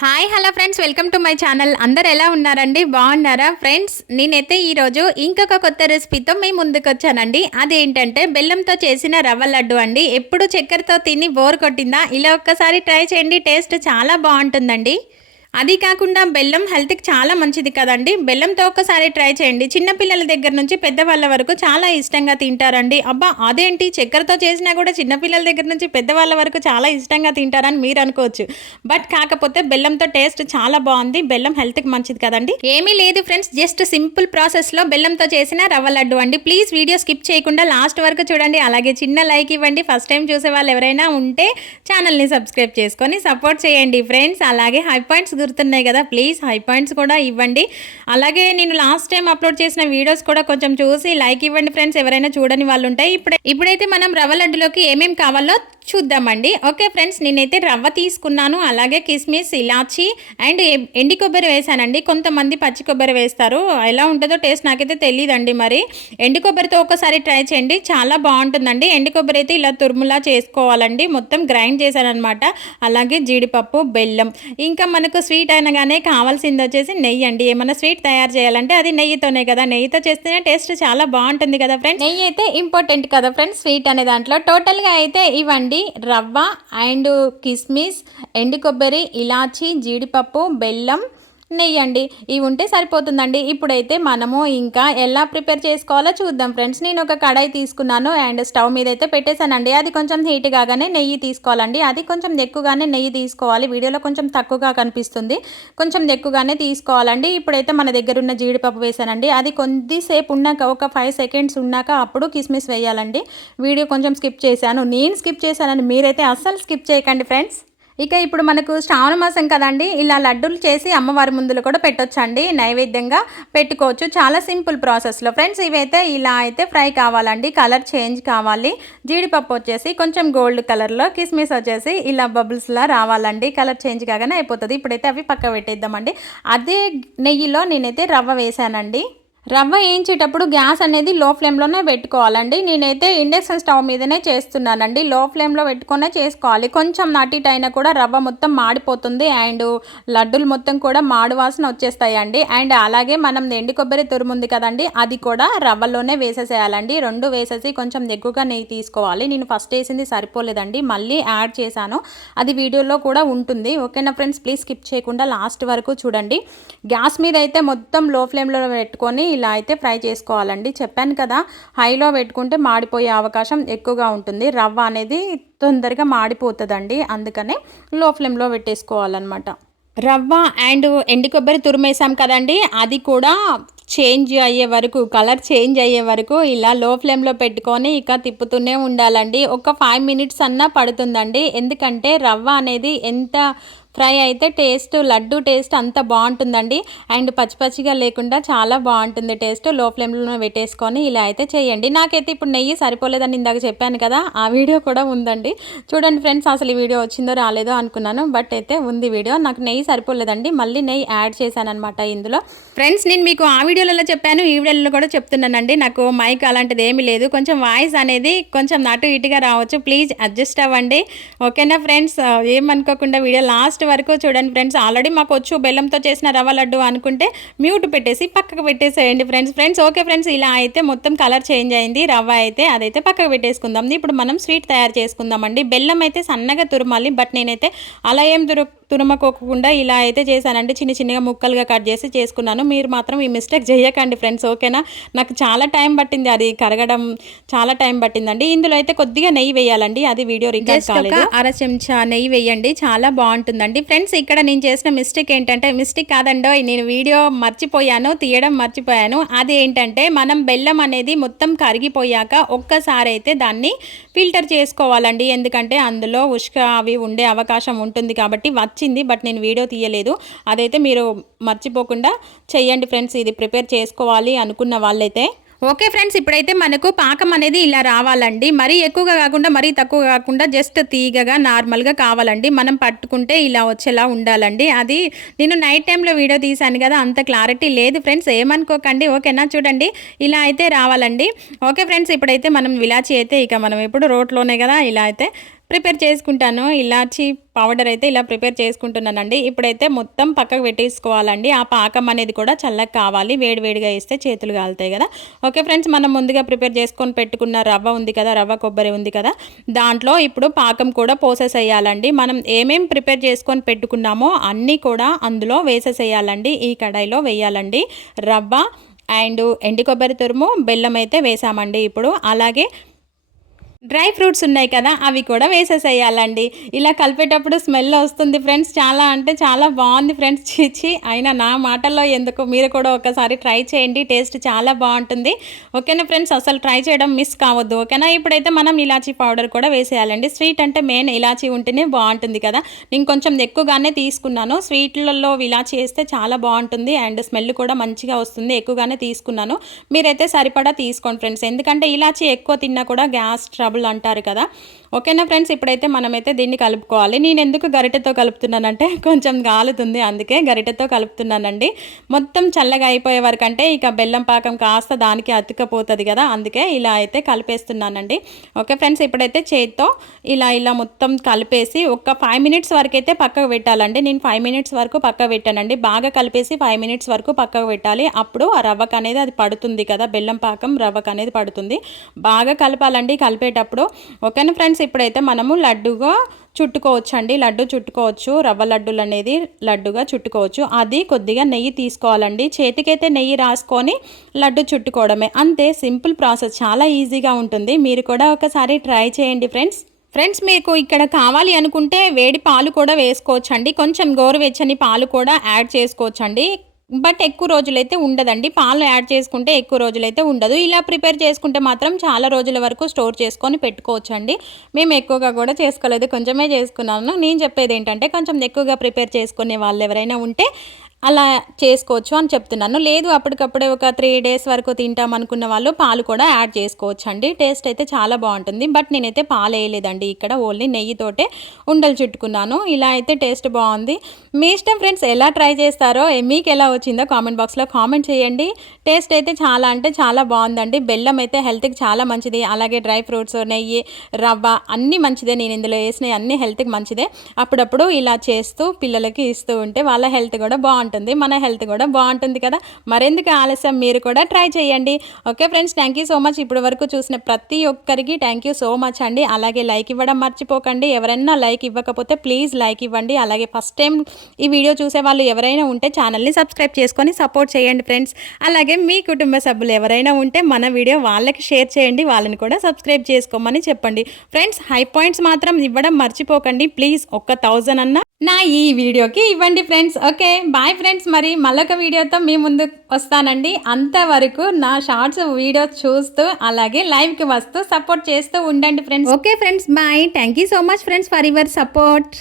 Hi hello friends, welcome to my channel. అందరు ఎలా ఉన్నారండి? బాగున్నారా ఫ్రెండ్స్? నేనైతే ఈరోజు ఇంకొక కొత్త రెసిపీతో మీ ముందుకు వచ్చానండి. అదేంటంటే బెల్లంతో చేసిన రవ్వ లడ్డు అండి. ఎప్పుడు చక్కెరతో తిని బోర్ కొట్టిందా? ఇలా ఒక్కసారి ట్రై చేయండి, టేస్ట్ చాలా బాగుంటుందండి. అది కాకుండా బెల్లం హెల్త్కి చాలా మంచిది కదండి. బెల్లంతో ఒక్కసారి ట్రై చేయండి. చిన్నపిల్లల దగ్గర నుంచి పెద్దవాళ్ళ వరకు చాలా ఇష్టంగా తింటారండి. అబ్బా అదేంటి, చక్కెరతో చేసినా కూడా చిన్నపిల్లల దగ్గర నుంచి పెద్దవాళ్ళ వరకు చాలా ఇష్టంగా తింటారని మీరు అనుకోవచ్చు. బట్ కాకపోతే బెల్లంతో టేస్ట్ చాలా బాగుంది. బెల్లం హెల్త్కి మంచిది కదండి. ఏమీ లేదు ఫ్రెండ్స్, జస్ట్ సింపుల్ ప్రాసెస్లో బెల్లంతో చేసిన రవ్వ లడ్డు అండి. ప్లీజ్ వీడియో స్కిప్ చేయకుండా లాస్ట్ వరకు చూడండి. అలాగే చిన్న లైక్ ఇవ్వండి. ఫస్ట్ టైం చూసే వాళ్ళు ఎవరైనా ఉంటే ఛానల్ని సబ్స్క్రైబ్ చేసుకొని సపోర్ట్ చేయండి ఫ్రెండ్స్. అలాగే హై పాయింట్స్ గుర్తున్నాయి కదా, ప్లీజ్ హై పాయింట్స్ కూడా ఇవ్వండి. అలాగే నేను లాస్ట్ టైం అప్లోడ్ చేసిన వీడియోస్ కూడా కొంచెం చూసి లైక్ ఇవ్వండి ఫ్రెండ్స్, ఎవరైనా చూడని వాళ్ళు ఉంటాయి. ఇప్పుడైతే మనం రవ్వ లడ్డులోకి ఏమేమి కావాలో చూద్దామండి. ఓకే ఫ్రెండ్స్, నేనైతే రవ్వ తీసుకున్నాను. అలాగే కిస్మిస్, ఇలాచి అండ్ ఎండి కొబ్బరి వేసానండి. కొంతమంది పచ్చి కొబ్బరి వేస్తారు, ఎలా ఉంటుందో టేస్ట్ నాకైతే తెలియదండి. మరి ఎండి కొబ్బరితో ఒకసారి ట్రై చేయండి, చాలా బాగుంటుందండి. ఎండి కొబ్బరి అయితే ఇలా తురుములా చేసుకోవాలండి, మొత్తం గ్రైండ్ చేశాను అనమాట. అలాగే జీడిపప్పు, బెల్లం, ఇంకా మనకు స్వీట్ అయినగానే కావాల్సింది వచ్చేసి నెయ్యి అండి. ఏమైనా స్వీట్ తయారు చేయాలంటే అది నెయ్యితోనే కదా, నెయ్యితో చేస్తేనే టేస్ట్ చాలా బాగుంటుంది కదా ఫ్రెండ్స్. నెయ్యి అయితే ఇంపార్టెంట్ కదా ఫ్రెండ్స్ స్వీట్ అనే దాంట్లో. టోటల్గా అయితే ఇవ్వండి రవ్వ అండ్ కిస్మిస్, ఎండు కొబ్బరి, ఇలాచి, జీడిపప్పు, బెల్లం, నెయ్యి అండి. ఇవి ఉంటే సరిపోతుందండి. ఇప్పుడైతే మనము ఇంకా ఎలా ప్రిపేర్ చేసుకోవాలో చూద్దాం ఫ్రెండ్స్. నేను ఒక కడాయి తీసుకున్నాను అండ్ స్టవ్ మీద అయితే పెట్టేశానండి. అది కొంచెం హీట్ కాగానే నెయ్యి తీసుకోవాలండి. అది కొంచెం ఎక్కువగానే నెయ్యి తీసుకోవాలి. వీడియోలో కొంచెం తక్కువగా కనిపిస్తుంది, కొంచెం ఎక్కువగానే తీసుకోవాలండి. ఇప్పుడైతే మన దగ్గర ఉన్న జీడిపప్పు వేసానండి. అది కొద్దిసేపు ఉన్నాక, ఒక 5 సెకండ్స్ ఉన్నాక అప్పుడు కిస్మిస్ వేయాలండి. వీడియో కొంచెం స్కిప్ చేశాను, నేను స్కిప్ చేశానని మీరైతే అస్సలు స్కిప్ చేయకండి ఫ్రెండ్స్. ఇక ఇప్పుడు మనకు శ్రావణ మాసం కదండి, ఇలా లడ్డూలు చేసి అమ్మవారి ముందులో కూడా పెట్టొచ్చండి, నైవేద్యంగా పెట్టుకోవచ్చు. చాలా సింపుల్ ప్రాసెస్లో ఫ్రెండ్స్. ఇవైతే ఇలా అయితే ఫ్రై కావాలండి, కలర్ చేంజ్ కావాలి. జీడిపప్పు వచ్చేసి కొంచెం గోల్డ్ కలర్లో, కిస్మిస్ వచ్చేసి ఇలా బబుల్స్లా రావాలండి. కలర్ చేంజ్ కాగానే అయిపోతుంది. ఇప్పుడైతే అవి పక్క పెట్టేద్దామండి. అదే నెయ్యిలో నేనైతే రవ్వ వేసానండి. రవ్వ వేయించేటప్పుడు గ్యాస్ అనేది లో ఫ్లేమ్లోనే పెట్టుకోవాలండి. నేనైతే ఇండక్షన్ స్టవ్ మీదనే చేస్తున్నానండి. లో ఫ్లేమ్లో పెట్టుకునే చేసుకోవాలి. కొంచెం నటిట్ అయినా కూడా రవ్వ మొత్తం మాడిపోతుంది అండ్ లడ్డూలు మొత్తం కూడా మాడు వాసన వచ్చేస్తాయండి. అండ్ అలాగే మనం ఎండు కొబ్బరి తురుముంది కదండి, అది కూడా రవ్వలోనే వేసేసేయాలండి. రెండు వేసేసి కొంచెం ఎక్కువగా నెయ్యి తీసుకోవాలి. నేను ఫస్ట్ వేసింది సరిపోలేదండి, మళ్ళీ యాడ్ చేశాను. అది వీడియోలో కూడా ఉంటుంది. ఓకేనా ఫ్రెండ్స్, ప్లీజ్ స్కిప్ చేయకుండా లాస్ట్ వరకు చూడండి. గ్యాస్ మీద అయితే మొత్తం లో ఫ్లేమ్లో పెట్టుకొని ఇలా అయితే ఫ్రై చేసుకోవాలండి. చెప్పాను కదా, హైలో పెట్టుకుంటే మాడిపోయే అవకాశం ఎక్కువగా ఉంటుంది. రవ్వ అనేది తొందరగా మాడిపోతుందండి, అందుకనే లో ఫ్లేమ్లో పెట్టేసుకోవాలన్నమాట. రవ్వ అండ్ ఎండు కొబ్బరి తురిమేసాం కదండి, అది కూడా చేంజ్ అయ్యే వరకు, కలర్ చేంజ్ అయ్యే వరకు ఇలా లో ఫ్లేమ్లో పెట్టుకొని ఇక తిప్పుతూనే ఉండాలండి. ఒక 5 మినిట్స్ అన్నా పడుతుందండి. ఎందుకంటే రవ్వ అనేది ఎంత ఫ్రై అయితే టేస్ట్, లడ్డు టేస్ట్ అంత బాగుంటుందండి. అండ్ పచ్చి పచ్చిగా లేకుండా చాలా బాగుంటుంది టేస్ట్. లో ఫ్లేమ్లో పెట్టేసుకొని ఇలా అయితే చేయండి. నాకైతే ఇప్పుడు నెయ్యి సరిపోలేదని ఇందాక చెప్పాను కదా, ఆ వీడియో కూడా ఉందండి. చూడండి ఫ్రెండ్స్, అసలు ఈ వీడియో వచ్చిందో రాలేదో అనుకున్నాను, బట్ అయితే ఉంది వీడియో. నాకు నెయ్యి సరిపోలేదండి, మళ్ళీ నెయ్యి యాడ్ చేశాను అనమాట ఇందులో. ఫ్రెండ్స్, నేను మీకు ఆ వీడియోలలో చెప్పాను, ఈ వీడియోలో కూడా చెప్తున్నానండి. నాకు మైక్ అలాంటిది ఏమీ లేదు, కొంచెం వాయిస్ అనేది కొంచెం అటు ఇటుగా రావచ్చు, ప్లీజ్ అడ్జస్ట్ అవ్వండి. ఓకేనా ఫ్రెండ్స్, ఏమనుకోకుండా వీడియో లాస్ట్ వరకు చూడండి ఫ్రెండ్స్. ఆల్రెడీ మాకు వచ్చు బెల్లంతో చేసిన రవ్వ లడ్డు అనుకుంటే మ్యూట్ పెట్టేసి పక్కకు పెట్టేసేయండి ఫ్రెండ్స్. ఓకే ఫ్రెండ్స్, ఇలా అయితే మొత్తం కలర్ చేంజ్ అయింది రవ్వ అయితే, అదైతే పక్కకు పెట్టేసుకుందాం. ఇప్పుడు మనం స్వీట్ తయారు చేసుకుందామండి. బెల్లం అయితే సన్నగా తురమాలి, బట్ నేనైతే అలా ఏం తురమకోకుండా ఇలా అయితే చేశానండి. చిన్న చిన్నగా ముక్కలుగా కట్ చేసి చేసుకున్నాను. మీరు మాత్రం ఈ మిస్టేక్ చేయకండి ఫ్రెండ్స్, ఓకేనా. నాకు చాలా టైం పట్టింది, అది కరగడం చాలా టైం పట్టిందండి. ఇందులో అయితే కొద్దిగా నెయ్యి వేయాలండి, అది వీడియో రికార్డ్ కాలేదు. అర చెంచా నెయ్యి వేయండి, చాలా బాగుంటుందండి ఫ్రెండ్స్. ఇక్కడ నేను చేసిన మిస్టేక్ ఏంటంటే, మిస్టేక్ కాదండో, నేను వీడియో మర్చిపోయాను, తీయడం మర్చిపోయాను. అది ఏంటంటే, మనం బెల్లం అనేది మొత్తం కరిగిపోయాక ఒక్కసారి అయితే దాన్ని ఫిల్టర్ చేసుకోవాలండి. ఎందుకంటే అందులో ఉష్క అవి ఉండే అవకాశం ఉంటుంది కాబట్టి వచ్చింది, బట్ నేను వీడియో తీయలేదు. అదైతే మీరు మర్చిపోకుండా చెయ్యండి ఫ్రెండ్స్, ఇది ప్రిపేర్ చేసుకోవాలి అనుకున్న వాళ్ళైతే. ఓకే ఫ్రెండ్స్, ఇప్పుడైతే మనకు పాకం అనేది ఇలా రావాలండి. మరీ ఎక్కువగా కాకుండా మరీ తక్కువ కాకుండా జస్ట్ తీగగా నార్మల్గా కావాలండి. మనం పట్టుకుంటే ఇలా వచ్చేలా ఉండాలండి. అది నేను నైట్ టైంలో వీడియో తీశాను కదా, అంత క్లారిటీ లేదు ఫ్రెండ్స్, ఏమనుకోకండి. ఓకేనా, చూడండి ఇలా అయితే రావాలండి. ఓకే ఫ్రెండ్స్, ఇప్పుడైతే మనం విలాచి అయితే ఇక మనం ఇప్పుడు రోట్లోనే కదా ఇలా అయితే ప్రిపేర్ చేసుకుంటాను. ఇలాచీ పౌడర్ అయితే ఇలా ప్రిపేర్ చేసుకుంటున్నానండి. ఇప్పుడైతే మొత్తం పక్కకు పెట్టేసుకోవాలండి. ఆ పాకం అనేది కూడా చల్లగా కావాలి. వేడివేడిగా వేస్తే చేతులు కాలుతాయి కదా. ఓకే ఫ్రెండ్స్, మనం ముందుగా ప్రిపేర్ చేసుకొని పెట్టుకున్న రవ్వ ఉంది కదా, రవ్వ కొబ్బరి ఉంది కదా, దాంట్లో ఇప్పుడు పాకం కూడా పోసేసేయాలండి. మనం ఏమేమి ప్రిపేర్ చేసుకొని పెట్టుకున్నామో అన్నీ కూడా అందులో వేసేసేయాలండి. ఈ కడాయిలో వేయాలండి. రవ్వ అండ్ ఎండు కొబ్బరి తురుము, బెల్లం అయితే వేసామండి. ఇప్పుడు అలాగే డ్రై ఫ్రూట్స్ ఉన్నాయి కదా, అవి కూడా వేసేసేయాలండి. ఇలా కలిపేటప్పుడు స్మెల్ వస్తుంది ఫ్రెండ్స్, చాలా అంటే చాలా బాగుంది ఫ్రెండ్స్. చిచి అయినా నా మాటల్లో ఎందుకు, మీరు కూడా ఒకసారి ట్రై చేయండి, టేస్ట్ చాలా బాగుంటుంది. ఓకేనా ఫ్రెండ్స్, అసలు ట్రై చేయడం మిస్ కావద్దు. ఓకేనా, ఇప్పుడైతే మనం ఇలాచీ పౌడర్ కూడా వేసేయాలండి. స్వీట్ అంటే మెయిన్ ఇలాచీ ఉంటేనే బాగుంటుంది కదా. నేను కొంచెం ఎక్కువగానే తీసుకున్నాను. స్వీట్లలో ఇలాచీ వేస్తే చాలా బాగుంటుంది అండ్ స్మెల్ కూడా మంచిగా వస్తుంది. ఎక్కువగానే తీసుకున్నాను. మీరైతే సరిపడా తీసుకోండి ఫ్రెండ్స్, ఎందుకంటే ఇలాచీ ఎక్కువ తిన్నా కూడా గ్యాస్ ట్రబుల్ అంటారు కదా. ఓకేనా ఫ్రెండ్స్, ఇప్పుడైతే మనమైతే దీన్ని కలుపుకోవాలి. నేను ఎందుకు గరిటెతో కలుపుతున్నానంటే కొంచెం గాలుతుంది, అందుకే గరిటెతో కలుపుతున్నానండి. మొత్తం చల్లగా అయిపోయే వరకు, అంటే ఇక బెల్లం పాకం కాస్త దానికి అతుక్కపోతుంది కదా, అందుకే ఇలా అయితే కలిపేస్తున్నానండి. ఓకే ఫ్రెండ్స్, ఇప్పుడైతే చేతితో ఇలా మొత్తం కలిపేసి ఒక 5 మినిట్స్ వరకు అయితే పక్కకు పెట్టాలండి. నేను 5 మినిట్స్ వరకు పక్కకు పెట్టానండి. బాగా కలిపేసి 5 మినిట్స్ వరకు పక్కకు పెట్టాలి. అప్పుడు ఆ రవ్వకు అనేది అది పడుతుంది కదా, బెల్లం పాకం రవ్వకు అనేది పడుతుంది. బాగా కలపాలండి కలిపేటప్పుడు. ఓకేనా ఫ్రెండ్స్, ఇప్పుడైతే మనము లడ్డుగా చుట్టుకోవచ్చు అండి. లడ్డు చుట్టుకోవచ్చు, రవ్వ లడ్డులు అనేది లడ్డుగా చుట్టుకోవచ్చు. అది కొద్దిగా నెయ్యి తీసుకోవాలండి. చేతికైతే నెయ్యి రాసుకొని లడ్డు చుట్టుకోవడమే, అంతే. సింపుల్ ప్రాసెస్, చాలా ఈజీగా ఉంటుంది. మీరు కూడా ఒకసారి ట్రై చేయండి ఫ్రెండ్స్, మీకు ఇక్కడ కావాలి అనుకుంటే వేడి పాలు కూడా వేసుకోవచ్చండి. కొంచెం గోరువెచ్చని పాలు కూడా యాడ్ చేసుకోవచ్చండి. బట్ ఎక్కువ రోజులైతే ఉండదండి. పాలు యాడ్ చేసుకుంటే ఎక్కువ రోజులైతే ఉండదు. ఇలా ప్రిపేర్ చేసుకుంటే మాత్రం చాలా రోజుల వరకు స్టోర్ చేసుకొని పెట్టుకోవచ్చండి. మేము ఎక్కువగా కూడా చేసుకోలేదు, కొంచెమే చేసుకున్నాను. నేను చెప్పేది ఏంటంటే కొంచెం ఎక్కువగా ప్రిపేర్ చేసుకునే వాళ్ళు ఎవరైనా ఉంటే అలా చేసుకోవచ్చు అని చెప్తున్నాను. లేదు అప్పటికప్పుడే ఒక 3 డేస్ వరకు తింటాం అనుకున్న వాళ్ళు పాలు కూడా యాడ్ చేసుకోవచ్చు అండి. టేస్ట్ అయితే చాలా బాగుంటుంది. బట్ నేనైతే పాలు వేయలేదండి, ఇక్కడ ఓన్లీ నెయ్యితోటే ఉండలు చుట్టుకున్నాను. ఇలా అయితే టేస్ట్ బాగుంది. మీ ఇష్టం ఫ్రెండ్స్, ఎలా ట్రై చేస్తారో, మీకు ఎలా వచ్చిందో కామెంట్ బాక్స్లో కామెంట్ చేయండి. టేస్ట్ అయితే చాలా అంటే చాలా బాగుందండి. బెల్లం అయితే హెల్త్కి చాలా మంచిది. అలాగే డ్రై ఫ్రూట్స్, నెయ్యి, రవ్వ అన్నీ మంచిదే. నేను ఇందులో వేసినవి అన్నీ హెల్త్కి మంచిదే. అప్పుడప్పుడు ఇలా చేస్తూ పిల్లలకి ఇస్తూ ఉంటే వాళ్ళ హెల్త్ కూడా బాగుంటుంది, మన హెల్త్ కూడా బాగుంటుంది కదా. మరెందుకు ఆలస్యం, మీరు కూడా ట్రై చేయండి. Okay friends, thank you so much. ఇప్పటి వరకు చూసిన ప్రతి ఒక్కరికి థ్యాంక్ యూ సో మచ్ అండి. అలాగే లైక్ ఇవ్వడం మర్చిపోకండి. ఎవరైనా లైక్ ఇవ్వకపోతే ప్లీజ్ లైక్ ఇవ్వండి. అలాగే ఫస్ట్ టైం ఈ వీడియో చూసే వాళ్ళు ఎవరైనా ఉంటే ఛానల్ని సబ్స్క్రైబ్ చేసుకొని సపోర్ట్ చేయండి ఫ్రెండ్స్. అలాగే మీ కుటుంబ సభ్యులు ఎవరైనా ఉంటే మన వీడియో వాళ్ళకి షేర్ చేయండి, వాళ్ళని కూడా సబ్స్క్రైబ్ చేసుకోమని చెప్పండి ఫ్రెండ్స్. హై పాయింట్స్ మాత్రం ఇవ్వడం మర్చిపోకండి ప్లీజ్. 1000 అన్న నా ఈ వీడియోకి ఇవ్వండి ఫ్రెండ్స్. ఓకే బాయ్ ఫ్రెండ్స్, మరి మళ్ళొక వీడియోతో మీ ముందు వస్తానండి. అంతవరకు నా షార్ట్స్ వీడియోస్ చూస్తూ అలాగే లైవ్కి వస్తూ సపోర్ట్ చేస్తూ ఉండండి friends. Okay friends, bye. Thank you so much friends for your support.